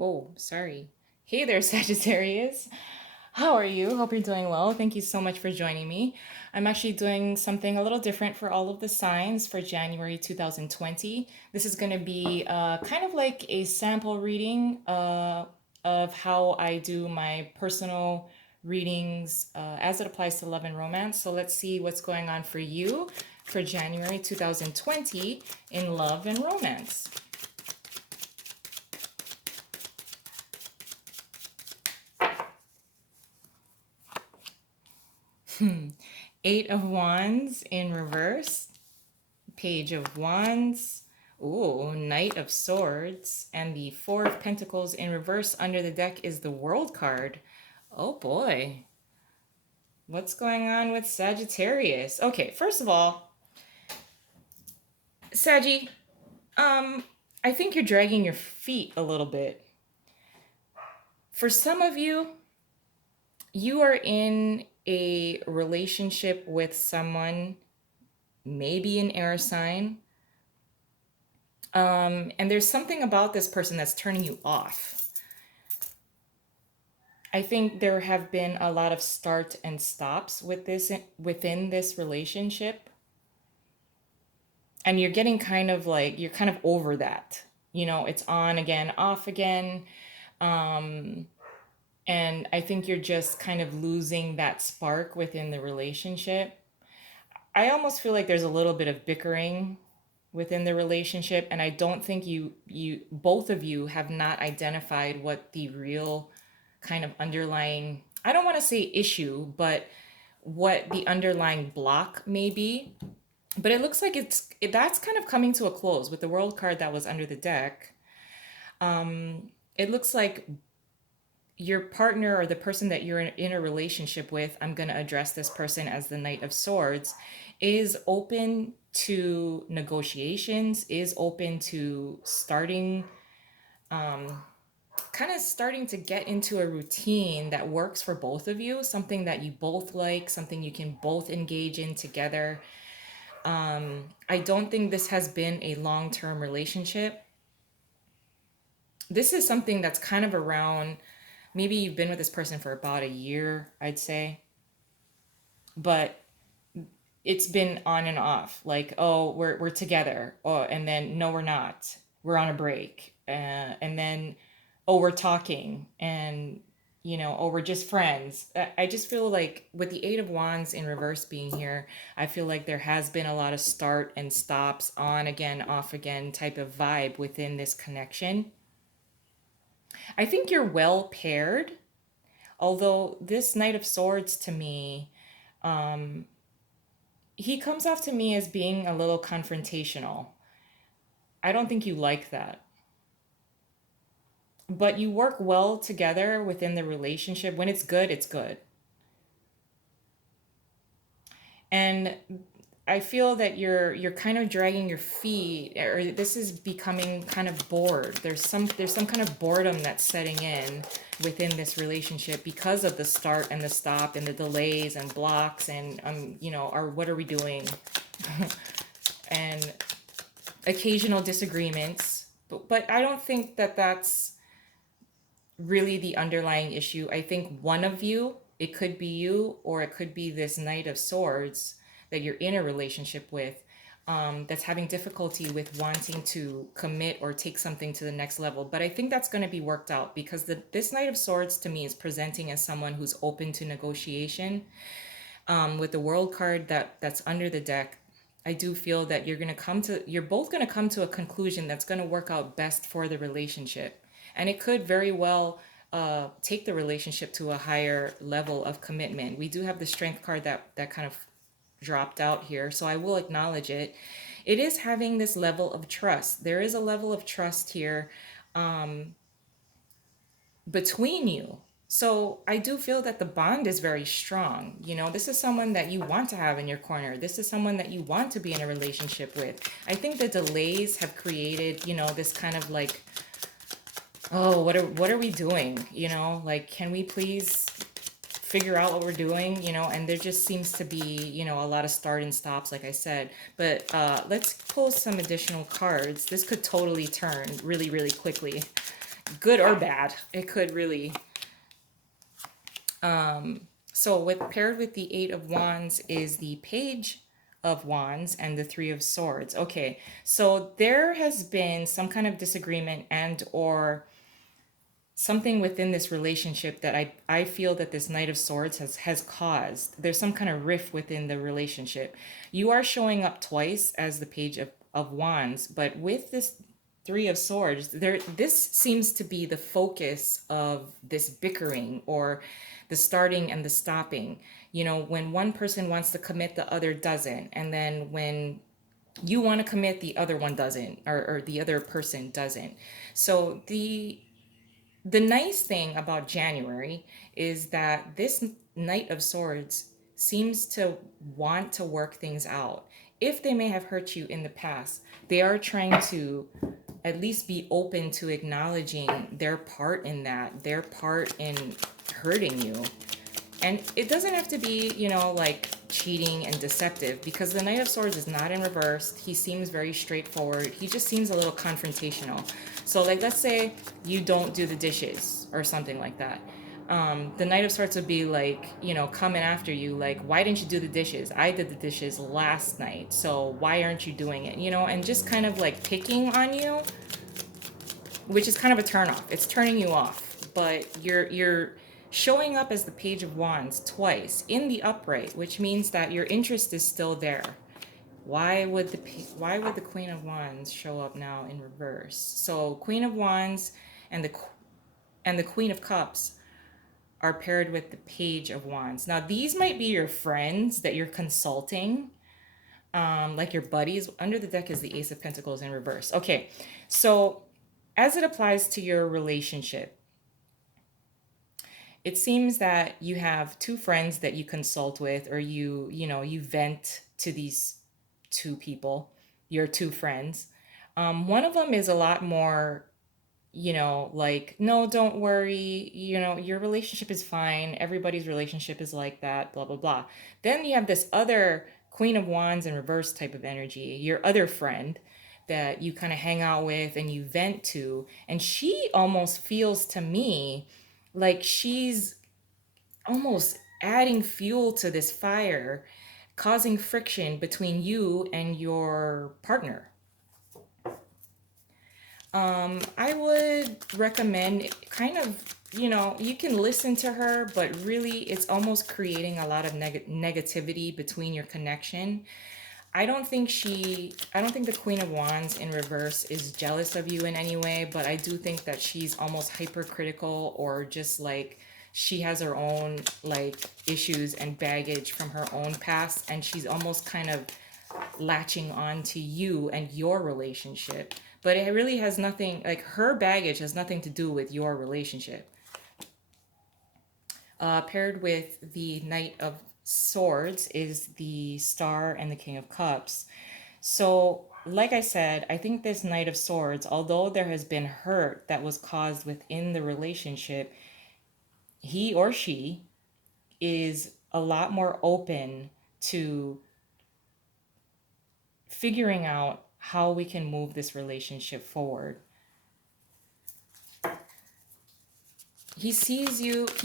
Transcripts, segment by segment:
Whoa, sorry. Hey there, Sagittarius. How are you? Hope you're doing well. Thank you so much for joining me. I'm actually doing something a little different for all of the signs for January 2020. This is going to be kind of like a sample reading of how I do my personal readings as it applies to love and romance. So let's see what's going on for you for January 2020 in love and romance. Eight of Wands in reverse, Page of Wands, ooh, Knight of Swords, and the Four of Pentacles in reverse under the deck is the World card. Oh boy, what's going on with Sagittarius? Okay, first of all, Saggy, um, I think you're dragging your feet a little bit. For some of you, you are in a relationship with someone, maybe an air sign, and there's something about this person that's turning you off. I think there have been a lot of start and stops with this within this relationship, and you're getting kind of like you're kind of over that. You know, it's on again, off again, um, and I think you're just kind of losing that spark within the relationship. I almost feel like there's a little bit of bickering within the relationship, and I don't think you both of you have not identified what the real kind of underlying, I don't want to say issue, but what the underlying block may be. But it looks like that's kind of coming to a close with the World card that was under the deck. It looks like your partner or the person that you're in a relationship with, I'm going to address this person as the Knight of Swords, is open to negotiations, is open to starting, kind of starting to get into a routine that works for both of you, something that you both like, something you can both engage in together. I don't think this has been a long term relationship. This is something that's kind of around, maybe you've been with this person for about a year, I'd say, but it's been on and off. Like, oh, we're together, oh, and then no, we're not. We're on a break, and then oh, we're talking, and oh, we're just friends. I just feel like with the Eight of Wands in reverse being here, I feel like there has been a lot of start and stops, on again, off again type of vibe within this connection. I think you're well paired, although this Knight of Swords to me, he comes off to me as being a little confrontational. I don't think you like that. But you work well together within the relationship. When it's good, it's good. And I feel that you're kind of dragging your feet, or this is becoming kind of bored. There's some kind of boredom that's setting in within this relationship because of the start and the stop and the delays and blocks and or what are we doing? And occasional disagreements. But I don't think that that's really the underlying issue. I think one of you, it could be you or it could be this Knight of Swords that you're in a relationship with, that's having difficulty with wanting to commit or take something to the next level. But I think that's going to be worked out because this Knight of Swords to me is presenting as someone who's open to negotiation. With the World card that's under the deck, I do feel that you're both going to come to a conclusion that's going to work out best for the relationship. And it could very well take the relationship to a higher level of commitment. We do have the Strength card that kind of dropped out here, so I will acknowledge it. It is having this level of trust. There is a level of trust here between you. So I do feel that the bond is very strong. This is someone that you want to have in your corner. This is someone that you want to be in a relationship with. I think the delays have created, this kind of like, oh, what are we doing? Like, can we please figure out what we're doing? And there just seems to be, a lot of start and stops, like I said. But let's pull some additional cards. This could totally turn really, really quickly. good or bad. It could really. So with paired with the Eight of Wands is the Page of Wands and the Three of Swords. Okay, so there has been some kind of disagreement and or something within this relationship that I feel that this Knight of Swords has caused. There's some kind of rift within the relationship. You are showing up twice as the Page of Wands, but with this Three of Swords, this seems to be the focus of this bickering or the starting and the stopping. You know, when one person wants to commit, the other doesn't. And then when you want to commit, the other one doesn't, or the other person doesn't. So the nice thing about January is that this Knight of Swords seems to want to work things out. If they may have hurt you in the past, they are trying to at least be open to acknowledging their part in that, their part in hurting you. And it doesn't have to be, you know, like cheating and deceptive because the Knight of Swords is not in reverse. He seems very straightforward. He just seems a little confrontational. So, like, let's say you don't do the dishes or something like that. The Knight of Swords would be like, you know, coming after you, like, why didn't you do the dishes? I did the dishes last night, so why aren't you doing it? You know, and just kind of like picking on you, which is kind of a turn off. It's turning you off, but you're showing up as the Page of Wands twice in the upright, which means that your interest is still there. Why would the Queen of Wands show up now in reverse? So Queen of Wands and the Queen of Cups are paired with the Page of Wands. Now these might be your friends that you're consulting, like your buddies. Under the deck is the Ace of Pentacles in reverse. Okay, so as it applies to your relationship, it seems that you have two friends that you consult with, or you vent to these two people, your two friends. One of them is a lot more, like, no, don't worry, your relationship is fine. Everybody's relationship is like that, blah, blah, blah. Then you have this other Queen of Wands in reverse type of energy, your other friend that you kind of hang out with and you vent to. And she almost feels to me like she's almost adding fuel to this fire, causing friction between you and your partner. I would recommend kind of, you can listen to her, but really it's almost creating a lot of negativity between your connection. I don't think the Queen of Wands in reverse is jealous of you in any way, but I do think that she's almost hypercritical, or just like she has her own like issues and baggage from her own past, and she's almost kind of latching on to you and your relationship. But it really has nothing, like her baggage has nothing to do with your relationship. Paired with the Knight of Swords is the Star and the King of Cups. So, like I said, I think this Knight of Swords, although there has been hurt that was caused within the relationship, he or she is a lot more open to figuring out how we can move this relationship forward. He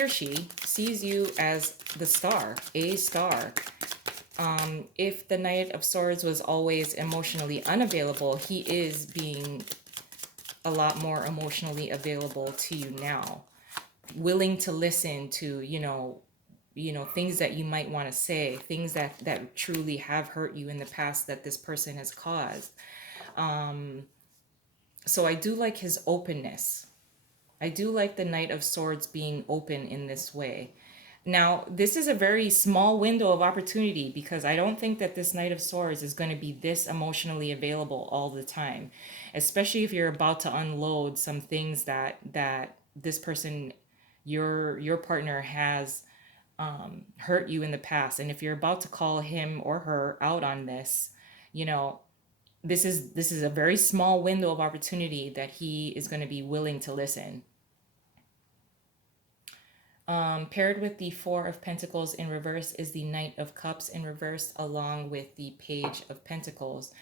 or she sees you as the star, a star. If the Knight of Swords was always emotionally unavailable, he is being a lot more emotionally available to you now, willing to listen to, things that you might want to say, things that truly have hurt you in the past that this person has caused. So I do like his openness. I do like the Knight of Swords being open in this way. Now, this is a very small window of opportunity because I don't think that this Knight of Swords is going to be this emotionally available all the time, especially if you're about to unload some things that this person, your partner, has hurt you in the past. And if you're about to call him or her out on this, you know, this is a very small window of opportunity that he is going to be willing to listen. Paired with the Four of Pentacles in reverse is the Knight of Cups in reverse, along with the Page of Pentacles.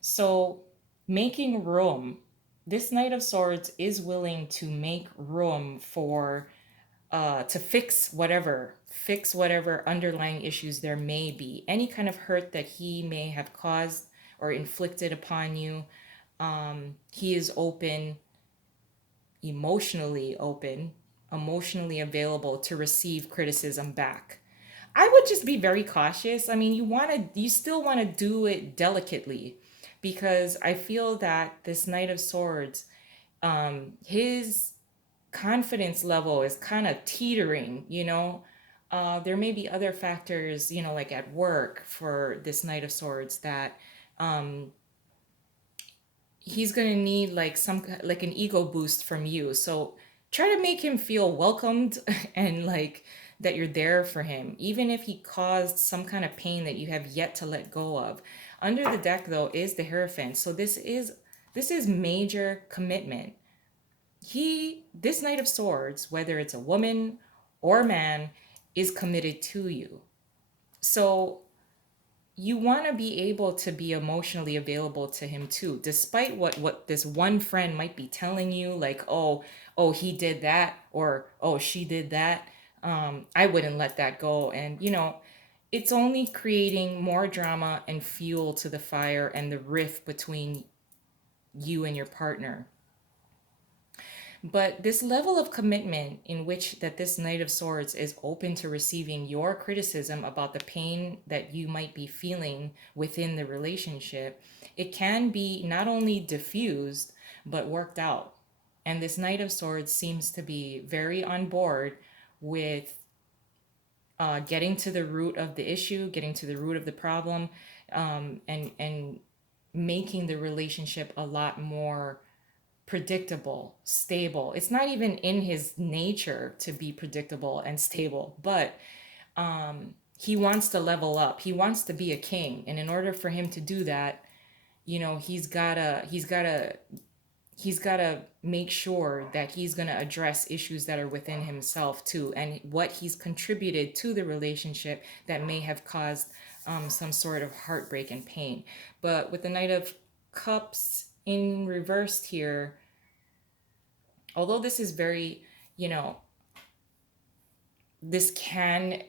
So making room, this Knight of Swords is willing to make room for to fix whatever underlying issues there may be, any kind of hurt that he may have caused or inflicted upon you. He is open, emotionally available to receive criticism back. I would just be very cautious. I mean, you still want to do it delicately, because I feel that this Knight of Swords, his confidence level is kind of teetering, you know. There may be other factors, you know, like at work for this Knight of Swords that um, he's gonna need like like an ego boost from you. So try to make him feel welcomed and like that you're there for him, even if he caused some kind of pain that you have yet to let go of. Under the deck though is the Hierophant. So this is major commitment. This Knight of Swords, whether it's a woman or a man, is committed to you. So you want to be able to be emotionally available to him too, despite what this one friend might be telling you, like, oh, he did that, or oh, she did that. I wouldn't let that go. And you know, it's only creating more drama and fuel to the fire and the rift between you and your partner. But this level of commitment in which that this Knight of Swords is open to receiving your criticism about the pain that you might be feeling within the relationship, it can be not only diffused but worked out. And this Knight of Swords seems to be very on board with getting to the root of the issue, getting to the root of the problem, and making the relationship a lot more predictable, stable. It's not even in his nature to be predictable and stable, but he wants to level up. He wants to be a king, and in order for him to do that, you know, he's gotta make sure that he's gonna address issues that are within himself too, and what he's contributed to the relationship that may have caused some sort of heartbreak and pain. But with the Knight of Cups in reversed here, although this is very, you know, this can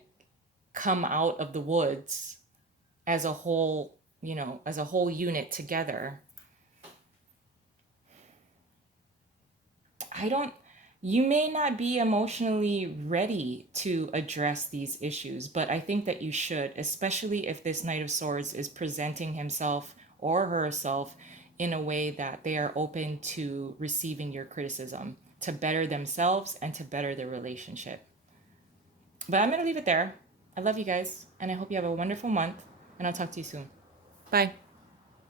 come out of the woods as a whole, you know, as a whole unit together. I don't, you may not be emotionally ready to address these issues, but I think that you should, especially if this Knight of Swords is presenting himself or herself in a way that they are open to receiving your criticism to better themselves and to better their relationship. But I'm going to leave it there. I love you guys, and I hope you have a wonderful month, and I'll talk to you soon. Bye.